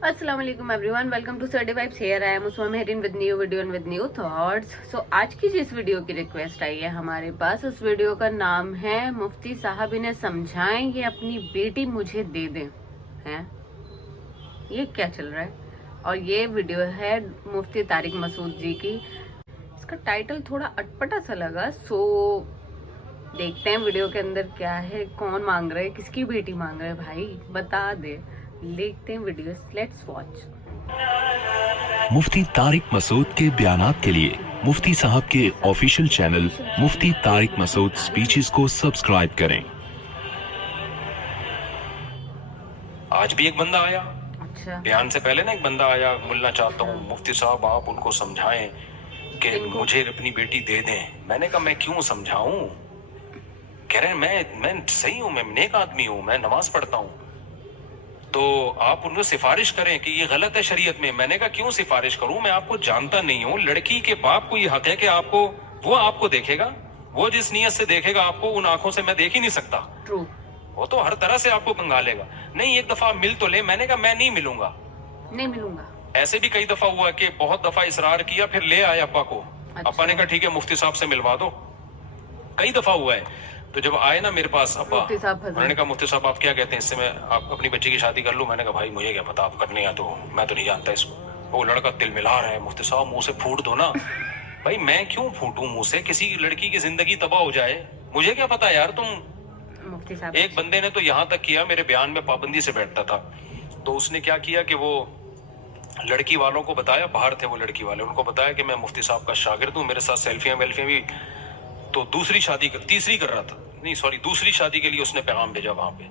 अस्सलाम वालेकुम everyone, welcome to सर्डे vibes. Here I am Usma Mehreen with new video and with new thoughts. So आज की जिस वीडियो की रिक्वेस्ट आई है हमारे पास, उस वीडियो का नाम है मुफ्ती साहब इन्हें समझाएं ये अपनी बेटी मुझे दे दें। हैं ये क्या चल रहा है? और ये वीडियो है मुफ्ती तारिक मसूद जी की। इसका टाइटल थोड़ा अटपटा सा लगा, सो देखते हैं वीडियो के अंदर क्या है, कौन मांग रहे, किसकी बेटी मांग रहे, भाई बता दे। देखते हैं वीडियो, लेट्स वॉच। मुफ्ती तारिक मसूद के बयानात के लिए मुफ्ती साहब के ऑफिशियल चैनल मुफ्ती तारिक मसूद स्पीचेस को सब्सक्राइब करें। आज भी एक बंदा आया, अच्छा, बयान से पहले ना एक बंदा आया, मिलना चाहता हूँ मुफ्ती साहब, आप उनको समझाएं कि मुझे अपनी बेटी दे दें। मैंने कहा मैं क्यों समझाऊं? कह रहे हैं मैं सही हूँ, मैं नेक आदमी हूँ, मैं नमाज पढ़ता हूँ, तो आप उनको सिफारिश करें कि ये गलत है शरीयत में। मैंने कहा क्यों सिफारिश करूं, मैं आपको जानता नहीं हूं। लड़की के बाप को ये हक है कि वो आपको देखेगा, वो जिस नीयत से देखेगा आपको, उन आंखों से मैं देख ही नहीं सकता। ट्रू। वो तो हर तरह से आपको कंगालेगा। नहीं, एक दफा मिल तो ले। मैंने कहा मैं नहीं मिलूंगा, नहीं मिलूंगा। ऐसे भी कई दफा हुआ कि बहुत दफा इसरार किया, फिर ले आए अब्बा को। अच्छा। अब्बा ने कहा ठीक है मुफ्ती साहब से मिलवा दो। कई दफा हुआ है। तो जब आए ना मेरे पास अब्बा, मुफ्ती साहब उन्होंने कहा मुफ्ती साहब आप क्या कहते हैं, इससे मैं आप अपनी बच्ची की शादी कर लूं? मैंने कहा भाई मुझे क्या पता, आप करने या तो मैं तो नहीं जानता इसको। वो लड़का तिल मिला रहा है, मुफ्ती साहब मुंह से फूट दो ना। भाई मैं क्यों फूटूं मुंह से? किसी लड़की की जिंदगी तबाह हो जाए, मुझे क्या पता यार। मुफ्ती साहब एक बंदे ने तो यहाँ तक किया, मेरे बयान में पाबंदी से बैठता था, तो उसने क्या किया कि वो लड़की वालों को बताया, बाहर थे वो लड़की वाले, उनको बताया कि मैं मुफ्ती साहब का शागिर्द हूँ, मेरे साथ सेल्फियां वेल्फियां भी। तो दूसरी शादी के लिए उसने पैगाम भेजा वहां पे।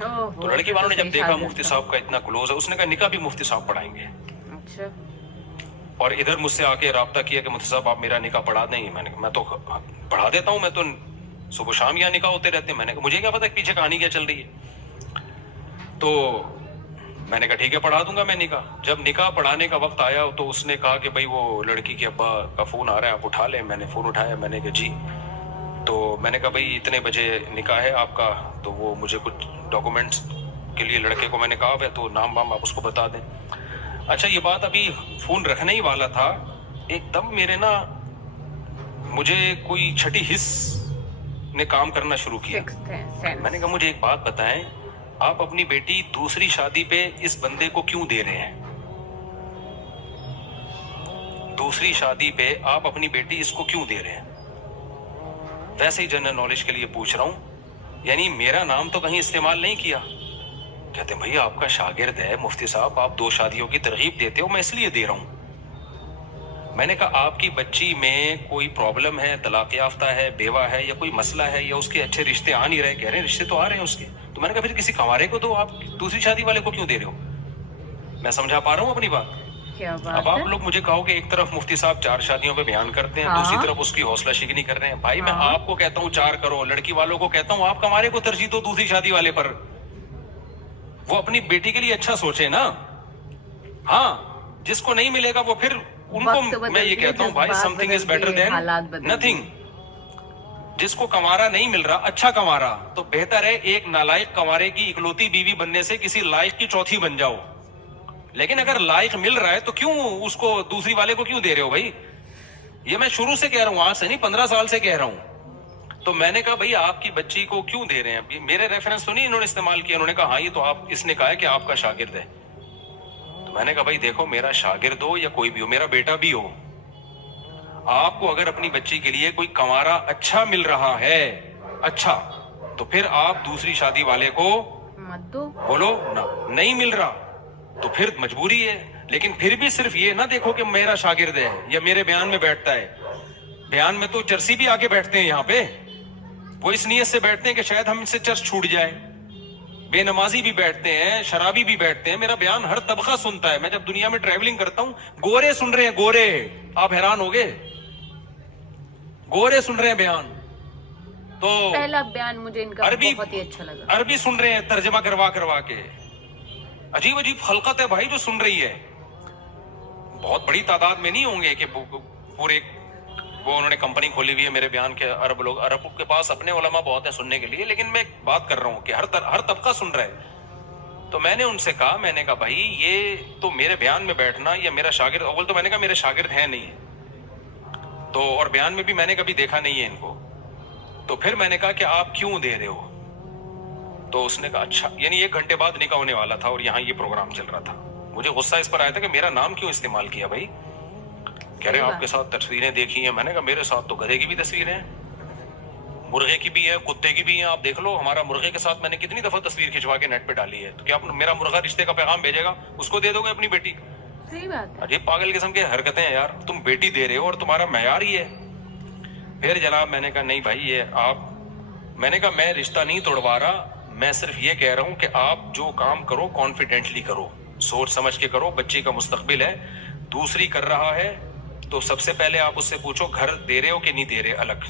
तो लड़की वालों ने जब देखा मुफ्ती साहब का इतना क्लोज है, उसने कहा निकाह भी मुफ्ती साहब पढ़ाएंगे। अच्छा। और इधर मुझसे आके राब्ता किया कि मुफ्ती साहब आप मेरा निकाह पढ़ा देंगे। मैं तो पढ़ा देता हूँ, मैं तो सुबह शाम यहाँ निकाह होते रहते हैं। मैंने कहा मुझे क्या पता पीछे कहानी क्या चल रही है। तो मैंने कहा ठीक है पढ़ा दूंगा मैं निकाह। जब निकाह पढ़ाने का वक्त आया तो उसने कहा कि भाई वो लड़की के अब्बा का फोन आ रहा है, आप उठा लें। मैंने फोन उठाया, मैंने कहा जी। तो मैंने कहा भाई इतने बजे निकाह है आपका, तो वो मुझे कुछ डॉक्यूमेंट्स के लिए लड़के को मैंने कहा है, तो नाम वाम आप उसको बता दें। अच्छा, ये बात अभी फोन रखने ही वाला था, एकदम मेरे ना मुझे कोई छठी हिस्स ने काम करना शुरू किया। मैंने कहा मुझे एक बात बताएं, आप अपनी बेटी दूसरी शादी पे इस बंदे को क्यों दे रहे हैं? दूसरी शादी पे आप अपनी बेटी इसको क्यों दे रहे हैं? वैसे ही जनरल नॉलेज के लिए पूछ रहा हूं, यानी मेरा नाम तो कहीं इस्तेमाल नहीं किया। कहते भैया आपका शागिर्द है मुफ्ती साहब, आप 2 शादियों की तरगीब देते हो, मैं इसलिए दे रहा हूं। मैंने कहा आपकी बच्ची में कोई प्रॉब्लम है, तलाक याफ्ता है, बेवा है, या कोई मसला है, या उसके अच्छे रिश्ते आ नहीं रहे? कह रहे हैं रिश्ते तो आ रहे हैं उसके। तो मैंने कहा फिर किसी कंवारे को दो, आप दूसरी शादी वाले को क्यों दे रहे हो? मैं समझा पा रहा हूँ अपनी बात? क्या बात अब आप है? लोग मुझे कहोगे एक तरफ मुफ्ती साहब 4 शादियों पे बयान करते हैं, दूसरी तरफ उसकी हौसला शिकनी कर रहे हैं। भाई मैं आपको कहता हूँ 4 करो, लड़की वालों को कहता हूँ आप कंवारे को तरजीह दो दूसरी शादी वाले पर। वो अपनी बेटी के लिए अच्छा सोचे ना। हाँ, जिसको नहीं मिलेगा वो फिर उनको मैं ये कहता हूँ भाई something is better than nothing. जिसको कंवारा नहीं मिल रहा, अच्छा कंवारा, तो बेहतर है एक नालायक कंवारे की इकलौती बीवी बनने से किसी लायक की चौथी बन जाओ। लेकिन अगर लायक मिल रहा है तो क्यों उसको दूसरी वाले को क्यों दे रहे हो भाई? ये मैं शुरू से कह रहा हूं, आज से नहीं 15 साल से कह रहा हूं। तो मैंने कहा भाई आपकी बच्ची को क्यों दे रहे हैं? मेरे रेफरेंस तो नहीं इन्होंने इस्तेमाल किया। उन्होंने कहा हाँ ये तो आप, इसने कहा है कि आपका शागिर्द है। तो मैंने कहा भाई देखो, मेरा शागिर्द हो या कोई भी हो, मेरा बेटा भी हो, आपको अगर अपनी बच्ची के लिए कोई कंवारा अच्छा मिल रहा है, अच्छा, तो फिर आप दूसरी शादी वाले को मत दो। बोलो ना। नहीं मिल रहा तो फिर मजबूरी है। लेकिन फिर भी सिर्फ ये ना देखो कि मेरा शागिर्द है या मेरे बयान में बैठता है। बयान में तो चर्सी भी आके बैठते हैं यहाँ पे, वो इस नीयत से बैठते हैं कि शायद हमसे चर्च छूट जाए। बेनमाजी भी बैठते हैं, शराबी भी बैठते हैं। मेरा बयान हर तबका सुनता है। मैं जब दुनिया में ट्रैवलिंग करता हूँ, गोरे सुन रहे हैं, गोरे, आप हैरान हो गए, गोरे सुन रहे हैं बयान। तो पहला बयान मुझे इनका बहुत ही अच्छा लगा। अरबी सुन रहे हैं तर्जमा करवा करवा के। अजीब अजीब खलकत है भाई जो सुन रही है। बहुत बड़ी तादाद में नहीं होंगे कि पूरे वो उन्होंने कंपनी खोली हुई है मेरे बयान के। अरब लोग, अरब के पास अपने उलमा बहुत है सुनने के लिए, लेकिन मैं बात कर रहा हूँ कि हर तबका सुन रहा है। تو میں نے ان سے کہا, میں نے کہا بھائی یہ تو میرے بیان میں بیٹھنا, یا میرا شاگرد, اول تو میں نے کہا میرے شاگرد ہیں نہیں تو, اور بیان میں بھی میں نے کبھی دیکھا نہیں ہے ان کو. تو پھر میں نے کہا کہ آپ کیوں دے رہے ہو؟ تو اس نے کہا اچھا, یعنی 1 گھنٹے بعد نکاح ہونے والا تھا اور یہاں یہ پروگرام چل رہا تھا. مجھے غصہ اس پر آیا تھا کہ میرا نام کیوں استعمال کیا بھائی. کہہ رہے آپ کے ساتھ تصویریں دیکھی ہیں. میں نے کہا میرے ساتھ تو گدھے کی بھی تصویریں ہیں, مرغے کی بھی ہے, کتے کی بھی ہیں. آپ دیکھ لو ہمارا مرغے کے ساتھ میں نے کتنی دفعہ تصویر کھنچوا کے نیٹ پہ ڈالی ہے. تو کیا میرا مرغا رشتے کا پیغام بھیجے گا, اس کو دے دو گے اپنی بیٹی؟ صحیح بات ہے. عجیب پاگل قسم کے حرکتیں ہیں یار. تم بیٹی دے رہے ہو اور تمہارا معیار ہی ہے. پھر جناب میں نے کہا نہیں بھائی یہ آپ, میں نے کہا میں رشتہ نہیں توڑوا رہا, میں صرف یہ کہہ رہا ہوں کہ آپ جو کام کرو کانفیڈنٹلی کرو, سوچ سمجھ کے کرو. بچی کا مستقبل ہے. دوسری کر رہا ہے تو سب سے پہلے آپ اس سے پوچھو گھر دے رہے ہو کہ نہیں دے رہے, الگ,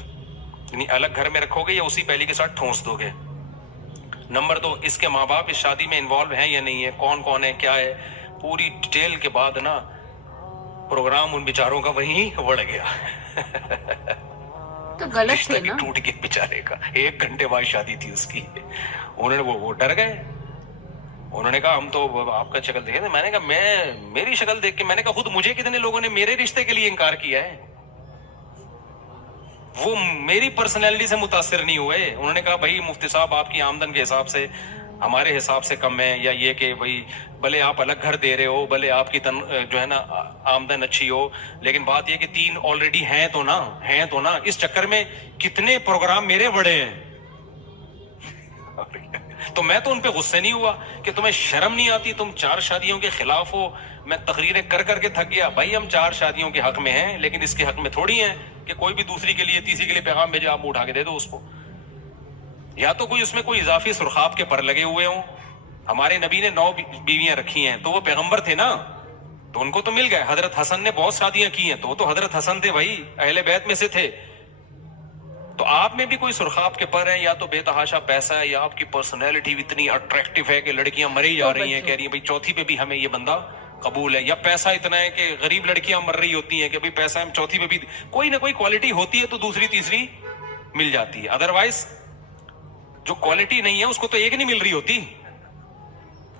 یعنی الگ گھر میں رکھو گے یا اسی پہلی کے ساتھ ٹھونس دو گے. نمبر 2, اس کے ماں باپ اس شادی میں انوالو ہیں یا نہیں ہے, کون کون ہے, کیا ہے, پوری ڈیٹیل کے بعد نا پروگرام ان بیچاروں کا وہیں بڑھ گیا. تو غلط تھے نا, ٹوٹ گیا بیچارے کا. 1 گھنٹے بعد شادی تھی اس کی. انہوں نے وہ ڈر گئے. انہوں نے کہا ہم تو آپ کا شکل دیکھے تھے. میں نے کہا میں میری شکل دیکھ کے, میں نے کہا خود مجھے کتنے لوگوں نے میرے رشتے کے لیے انکار کیا ہے, وہ میری پرسنالٹی سے متاثر نہیں ہوئے. انہوں نے کہا بھائی مفتی صاحب آپ کی آمدن کے حساب سے ہمارے حساب سے کم ہے, یا یہ کہ بھائی بھلے آپ الگ گھر دے رہے ہو, بھلے آپ کی جو ہے نا آمدن اچھی ہو, لیکن بات یہ کہ 3 آلریڈی ہیں تو نا. اس چکر میں کتنے پروگرام میرے بڑے ہیں. تو میں تو ان پہ غصے نہیں ہوا کہ تمہیں شرم نہیں آتی, تم 4 شادیوں کے خلاف ہو. میں تقریریں کر کے تھک گیا. بھائی ہم 4 شادیوں کے حق میں ہیں, لیکن اس کے حق میں تھوڑی ہیں کہ کوئی بھی دوسری کے لیے, تیسری کے لیے پیغام بھیجے آپ اٹھا کے دے دو اس کو. یا تو کوئی اس میں کوئی اضافی سرخاب کے پر لگے ہوئے ہوں. ہمارے نبی نے 9 بیویاں رکھی ہیں تو وہ پیغمبر تھے نا, تو ان کو تو مل گئے. حضرت حسن نے بہت شادیاں کی ہیں تو وہ تو حضرت حسن تھے بھائی, اہل بیت میں سے تھے. تو آپ میں بھی کوئی سرخاب کے پر ہیں, یا تو بے تحاشا پیسہ ہے, یا آپ کی پرسنالٹی اتنی اٹریکٹیو ہے کہ لڑکیاں مری جا رہی ہیں, کہہ رہی ہیں بھائی چوتھی پہ بھی ہمیں یہ بندہ قبول ہے, یا پیسہ اتنا ہے کہ غریب لڑکیاں مر رہی ہوتی ہیں کہ بھائی پیسہ ہم چوتھی پہ بھی, کوئی نہ کوئی کوالٹی ہوتی ہے تو دوسری تیسری مل جاتی ہے. ادروائز جو کوالٹی نہیں ہے اس کو تو ایک نہیں مل رہی ہوتی.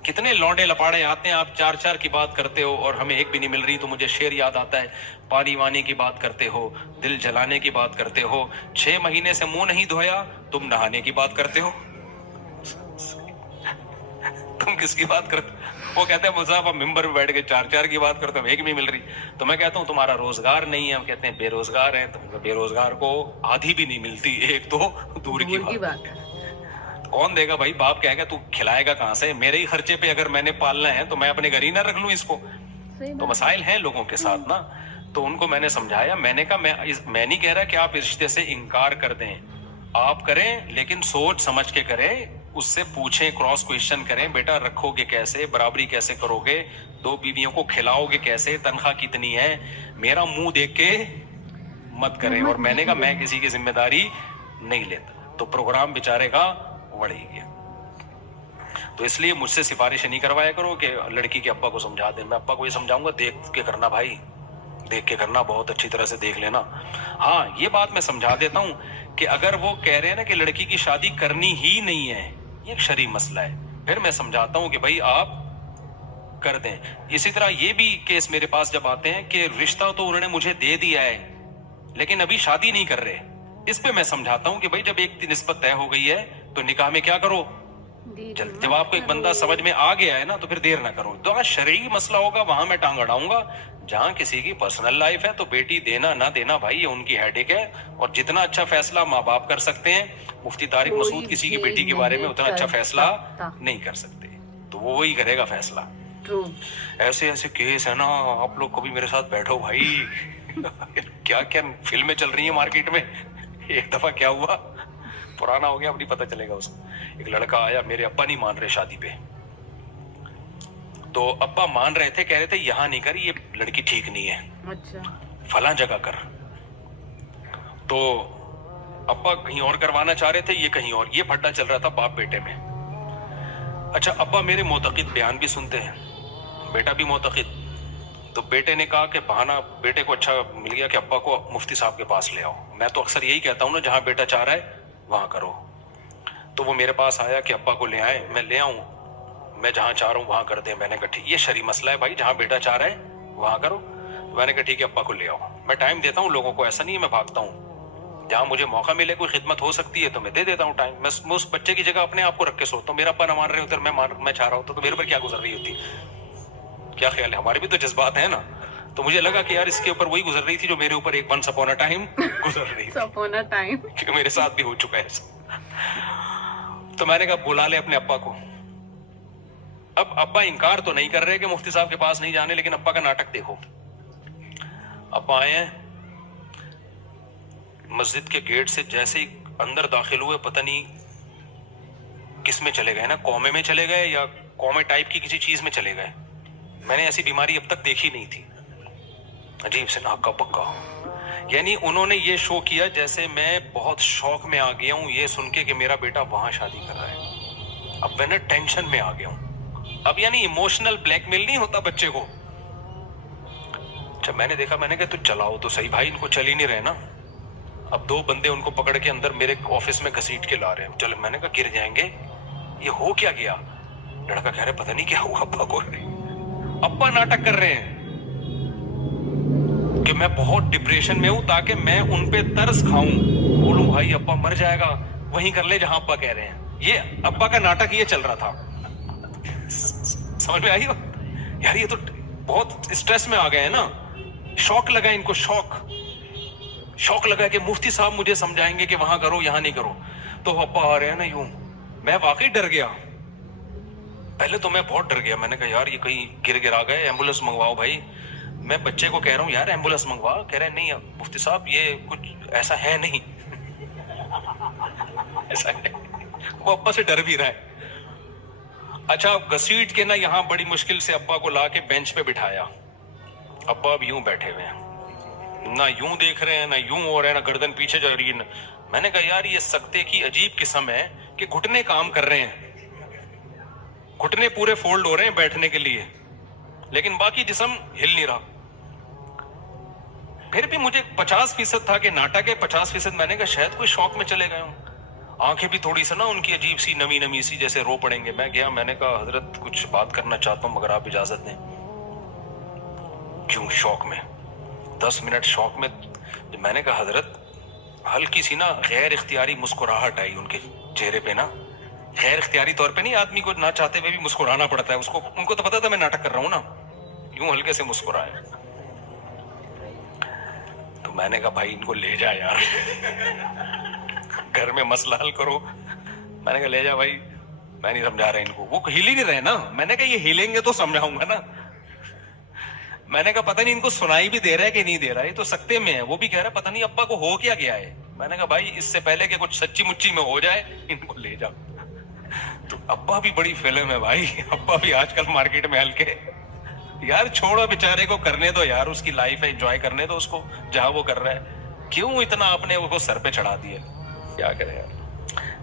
کتنے لونڈے لپاڑے آتے ہیں, آپ 4 کی بات کرتے ہو اور ہمیں ایک بھی نہیں مل رہی. تو مجھے شعر یاد آتا ہے, پانی وانی کی بات کرتے ہو, دل جلانے کی بات کرتے ہو, 6 مہینے سے منہ نہیں دھویا, تم نہانے کی بات کرتے ہو. تم کس کی بات کرتے؟ وہ کہتے ہیں مصعب ہم ممبر پہ بیٹھ کے 4 کی بات کرتے ہو, ایک بھی مل رہی. تو میں کہتا ہوں تمہارا روزگار نہیں ہے. ہم کہتے ہیں بے روزگار ہیں. تو بے روزگار کو آدھی بھی نہیں ملتی, ایک تو دور کی بات ہے. کون دے گا بھائی؟ باپ کہے گا تو کھلائے گا کہاں سے؟ میرے ہی خرچے پہ اگر میں نے پالنا ہے تو میں اپنے گھر ہی نہ رکھ لوں اس کو. تو مسائل ہیں لوگوں کے ساتھ نا. تو ان کو میں نے سمجھایا, میں نے کہا میں نہیں کہہ رہا کہ آپ اس رشتے سے انکار کر دیں, آپ کریں لیکن سوچ سمجھ کے کریں, اس سے پوچھیں, کراس کویشچن کریں, بیٹا رکھو گے کیسے, برابری کیسے کرو گے, 2 بیویوں کو کھلاؤ گے کیسے, تنخواہ کتنی ہے, میرا منہ دیکھ کے مت کریں. اور میں نے کہا میں کسی کی ذمہ داری نہیں لیتا. تو پروگرام بیچارے کا بڑھ ہی گیا. تو اس لیے مجھ سے سفارش نہیں کروایا کرو کہ لڑکی کے ابا کو سمجھا دیں. میں ابا کو یہ سمجھاؤں گا دیکھ کے کرنا بھائی, دیکھ کے کرنا, بہت اچھی طرح سے دیکھ لینا. ہاں یہ بات میں سمجھا دیتا ہوں کہ اگر وہ کہہ رہے ہیں نا کہ لڑکی کی شادی کرنی ہی نہیں ہے, یہ ایک شرعی مسئلہ ہے, پھر میں سمجھاتا ہوں کہ بھائی آپ کر دیں. اسی طرح یہ بھی کیس میرے پاس جب آتے ہیں کہ رشتہ تو انہوں نے مجھے دے دیا ہے لیکن ابھی شادی نہیں کر رہے, اس پہ میں سمجھاتا ہوں کہ بھائی جب ایک نسبت طے ہو گئی ہے تو نکاح میں کیا کرو, جب آپ کو ایک بندہ سمجھ میں آ گیا ہے نا تو پھر دیر نہ کرو. جہاں شرعی مسئلہ ہوگا وہاں میں ٹانگ اڑاؤں گا. جہاں کسی کی پرسنل لائف ہے تو بیٹی دینا نہ دینا بھائی یہ ان کی ہیڈ ایک ہے, اور جتنا اچھا فیصلہ ماں باپ کر سکتے ہیں, مفتی طارق مسعود کسی کی بیٹی کے بارے میں اتنا اچھا فیصلہ نہیں کر سکتے, تو وہ وہی کرے گا فیصلہ. ایسے ایسے کیس ہے نا, آپ لوگ کبھی میرے ساتھ بیٹھو بھائی, کیا کیا فلمیں چل رہی ہیں مارکیٹ میں. ایک دفعہ کیا ہوا, پرانا ہو گیا اب نہیں پتہ چلے گا اس کو. ایک لڑکا آیا, میرے ابا نہیں مان رہے شادی پہ, تو ابا مان رہے تھے, کہہ رہے تھے یہاں نہیں کر, یہ لڑکی ٹھیک نہیں ہے, اچھا فلاں جگہ کر. تو ابا کہیں اور کروانا چاہ رہے تھے, یہ کہیں اور. یہ پھڈا چل رہا تھا باپ بیٹے میں. اچھا ابا میرے معتقد بیان بھی سنتے ہیں, بیٹا بھی معتقد. تو بیٹے نے کہا کہ بہانہ بیٹے کو اچھا مل گیا کہ ابا کو مفتی صاحب کے پاس لے آؤ. میں تو اکثر یہی کہتا ہوں نا, جہاں بیٹا چاہ رہا ہے وہاں کرو. تو وہ میرے پاس آیا کہ ابا کو لے آئے, میں لے آؤں. मैं जहाँ चाह रहा हूँ वहां कर दे। मैंने कहा ठीक, ये शरई मसला है भाई, जहाँ बेटा चाह रहा है वहां करो। मैंने कहा ठीक है, अब्बा को ले आओ। मैं टाइम देता हूँ लोगों को, ऐसा नहीं है मैं भागता हूँ। जहाँ मुझे मौका मिले, कोई खिदमत हो सकती है तो मैं दे देता हूँ टाइम। मैं उस बच्चे की जगह अपने आप को रख के सोचता हूँ, मेरा अब्बा ना मान रहे होते, मैं चाह रहा होता तो मेरे पर क्या गुजर रही होती। क्या ख्याल है, हमारे भी तो जज्बात है ना। तो मुझे लगा कि यार इसके ऊपर वही गुजर रही थी जो मेरे ऊपर एक वंस अपॉन अ टाइम गुजर रही थी, अपॉन अ टाइम, क्योंकि मेरे साथ भी हो चुका है। तो मैंने कहा बुला ले अपने अब्बा को। अब अब्बा इनकार तो नहीं कर रहे कि मुफ्ती साहब के पास नहीं जाने, लेकिन अब्बा का नाटक देखो। अब्बा आए हैं, मस्जिद के गेट से जैसे ही अंदर दाखिल हुए, पता नहीं किस में चले गए ना, कौमे में चले गए या कौमे टाइप की किसी चीज में चले गए। मैंने ऐसी बीमारी अब तक देखी नहीं थी, अजीब से नाक का पक्का। यानी उन्होंने ये शो किया जैसे मैं बहुत शौक में आ गया हूं ये सुन के कि मेरा बेटा वहां शादी कर रहा है। अब मैं टेंशन में आ गया हूं। अब यानी इमोशनल ब्लैकमेल नहीं होता बच्चे को। जब मैंने देखा, मैंने कहा तू चलाओ तो सही भाई, इनको चल ही नहीं रहे ना। अब 2 बंदे उनको पकड़ के अंदर मेरे ऑफिस में घसीट के ला रहे हैं। चलो, मैंने कहा गिर जाएंगे, ये हो क्या गया। लड़का कह रहा पता नहीं क्या हुआ अब्बा को। अब्बा नाटक कर रहे हैं कि मैं बहुत डिप्रेशन में हूं ताकि मैं उन पे तरस खाऊं, बोलूं भाई अब्बा मर जाएगा, वहीं कर ले जहां अब्बा कह रहे हैं। ये अब्बा का नाटक ये चल रहा था। समझ में आई हो यार, ये तो बहुत स्ट्रेस में आ गए हैं ना। शौक लगा इनको, शौक लगा कि मुफ्ती साहब मुझे समझाएंगे कि वहां करो यहां नहीं करो। तो अब्बा आ रहे हैं ना यूं, मैं वाकई डर गया। पहले तो मैं बहुत डर गया। मैंने कहा यार ये कहीं गिर आ गए, एम्बुलेंस मंगवाओ भाई। मैं बच्चे को कह रहा हूँ यार एम्बुलेंस मंगवा, कह रहे नहीं मुफ्ती साहब ये कुछ ऐसा है नहीं। ऐसा है, वो अब्बा से डर भी रहा है। अच्छा, घसीट के ना यहाँ बड़ी मुश्किल से अब्बा को ला के बेंच पे बिठाया। अब्बा अब यूं बैठे हुए हैं, ना यूं देख रहे हैं, ना यूं हो रहे हैं, ना गर्दन पीछे जा रही है। मैंने कहा यार ये सकते की अजीब किस्म है कि घुटने काम कर रहे हैं, घुटने पूरे फोल्ड हो रहे हैं बैठने के लिए, लेकिन बाकी जिस्म हिल नहीं रहा। फिर भी मुझे 50% था कि नाटक है, 50% मैंने कहा शायद कोई शौक में चले गए हों। आंखें भी थोड़ी सी ना उनकी अजीब सी नमी सी, जैसे रो पड़ेंगे। मैं गया, मैंने कहा हजरत कुछ बात करना चाहता हूं मगर आप इजाजत दें। क्यों शौक में? 10 मिनट शौक में। मैंने कहा हजरत, हल्की सी ना गैर इख्तियारी मुस्कुराहट आई उनके चेहरे पे ना। गैर इख्तियारी तौर पे नहीं, आदमी को ना चाहते हुए भी मुस्कुराना पड़ता है उसको। उनको तो पता था मैं नाटक कर रहा हूं ना। यूं हल्के से मुस्कुराए। तो मैंने कहा भाई इनको ले जा यार, घर में मसला हल करो। मैंने कहा ले जा भाई, मैं नहीं समझा रहा इनको। वो हिल ही नहीं रहे ना। मैंने कहा ये हिलेंगे तो समझाऊंगा ना। मैंने कहा पता नहीं इनको सुनाई भी दे रहा है कि नहीं दे रहा है, तो सकते में है। वो भी कह रहा है पता नहीं अब्बा को हो क्या गया है। मैंने कहा भाई इससे पहले कि कुछ सच्ची मुच्ची में हो जाए, इनको ले जाओ। तो अब्बा भी बड़ी फिल्म है भाई, अब्बा भी आजकल मार्केट में हल्के। यार छोड़ो बेचारे को, करने दो यार, उसकी लाइफ है, एंजॉय करने दो उसको जहां वो कर रहा है। क्यों इतना अपने वो सर पे चढ़ा दिया, क्या करें यार।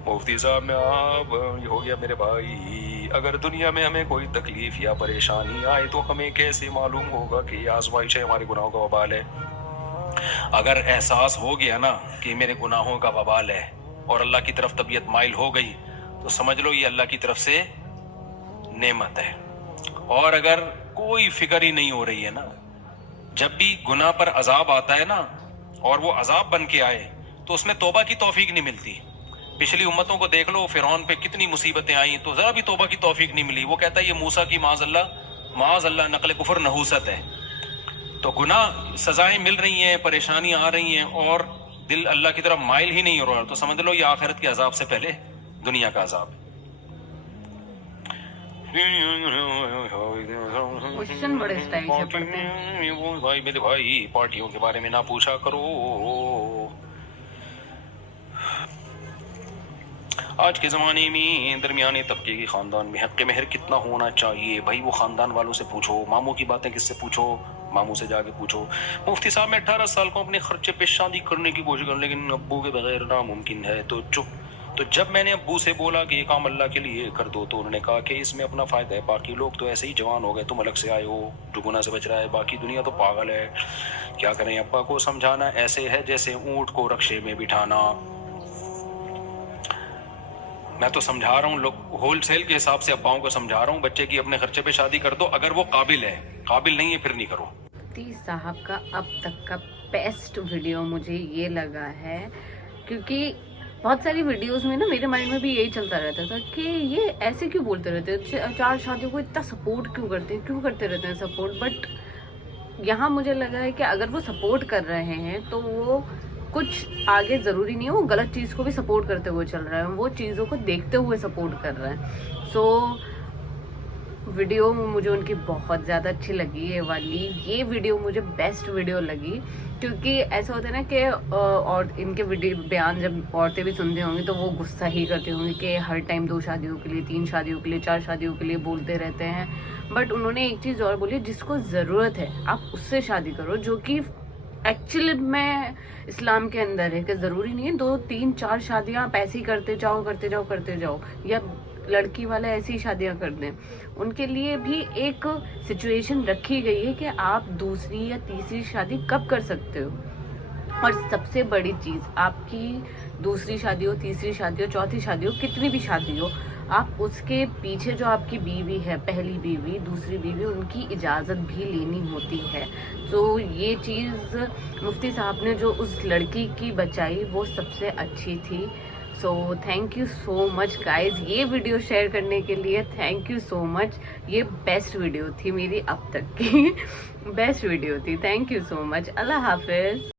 मुफ्ती साहब में आप हो गया मेरे भाई, अगर दुनिया में हमें कोई तकलीफ या परेशानी आए तो हमें कैसे मालूम होगा कि ये आजमाइश है, हमारे गुनाहों का वबाल है। अगर एहसास हो गया ना कि मेरे गुनाहों का वबाल है और अल्लाह की तरफ तबीयत माइल हो गई, तो समझ लो ये अल्लाह की तरफ से नेमत है। और अगर कोई फिक्र ही नहीं हो रही है ना, जब भी गुनाह पर अजाब आता है ना और वो अजाब बन के आए तो उसमें तौबा की तौफीक नहीं मिलती। पिछली उम्मतों को देख लो, फिरौन पे कितनी मुसीबतें आई तो जरा भी तौबा की तौफीक नहीं मिली। वो कहता है ये मूसा की माज़अल्लाह नकल कुफर नहूसत है। तो गुनाह सजाएं मिल रही हैं, परेशानियां आ रही हैं और दिल अल्लाह की तरफ माइल ही नहीं हो रहा, तो समझ लो ये आखिरत के अजाब से पहले दुनिया का अजाब। क्वेश्चन बड़े स्टाइल से पढ़ते हैं। भाई मेरे भाई, पार्टियों के बारे में ना पूछा करो। आज के ज़माने में दरमियाने तबके के ख़ानदान में हक़ महर कितना होना चाहिए? भाई वो ख़ानदान वालों से पूछो, मामू की बातें किससे पूछो? मामू से जाके पूछो। मुफ्ती साहब मैं 18 साल को अपने खर्चे पे शादी करने की कोशिश कर, लेकिन अब्बू के बगैर नामुमकिन है, तो चुप। तो जब मैंने अब्बू से बोला कि ये काम अल्लाह के लिए कर दो, तो उन्होंने कहा कि इसमें अपना फ़ायदा है, बाकी लोग तो ऐसे ही जवान हो गए, तुम अलग से आए हो, जो गुनाह से बच रहा है, बाकी दुनिया तो पागल है। क्या करें? अब्बा को समझाना ऐसे है जैसे ऊँट को रक्शे में बिठाना। मैं तो समझा रहा हूँ, लोग होलसेल के हिसाब से अब्बाओं को समझा रहा हूँ, बच्चे की अपने खर्चे पे शादी कर दो, अगर वो काबिल है, काबिल नहीं है फिर नहीं करो। मुफ्ती साहब का अब तक का बेस्ट वीडियो मुझे ये लगा है, क्योंकि बहुत सारी वीडियोस में ना मेरे माइंड में भी यही चलता रहता था कि ये ऐसे क्यों बोलते रहते हैं, 4 शादियों को इतना सपोर्ट क्यों करते हैं, क्यों करते रहते हैं सपोर्ट। बट यहाँ मुझे लगा है कि अगर वो सपोर्ट कर रहे हैं तो वो कुछ आगे ज़रूरी नहीं है वो गलत चीज़ को भी सपोर्ट करते हुए चल रहा है, वो चीज़ों को देखते हुए सपोर्ट कर रहा है। सो वीडियो मुझे उनकी बहुत ज़्यादा अच्छी लगी है वाली, ये वीडियो मुझे बेस्ट वीडियो लगी, क्योंकि ऐसा होता है ना कि और इनके वीडियो बयान जब औरतें भी सुनती होंगी तो वो गुस्सा ही करती होंगी कि हर टाइम 2 शादियों के लिए, 3 शादियों के लिए, 4 शादियों के लिए बोलते रहते हैं। बट उन्होंने एक चीज़ और बोली, जिसको ज़रूरत है आप उससे शादी करो, जो कि एक्चुअली में इस्लाम के अंदर है कि ज़रूरी नहीं है 2, 3, 4 शादियाँ आप ऐसे ही करते जाओ, या लड़की वाले ऐसी ही शादियाँ कर दें। उनके लिए भी एक सिचुएशन रखी गई है कि आप दूसरी या तीसरी शादी कब कर सकते हो। और सबसे बड़ी चीज़, आपकी दूसरी शादी हो, तीसरी शादी हो, चौथी शादी हो, कितनी भी शादी हो, आप उसके पीछे जो आपकी बीवी है, पहली बीवी, दूसरी बीवी, उनकी इजाज़त भी लेनी होती है। तो ये चीज़ मुफ्ती साहब ने जो उस लड़की की बचाई वो सबसे अच्छी थी। So thank you so much guys, ये वीडियो शेयर करने के लिए थैंक यू सो मच। ये बेस्ट वीडियो थी मेरी अब तक की बेस्ट वीडियो थी। Thank you so much. Allah हाफिज़।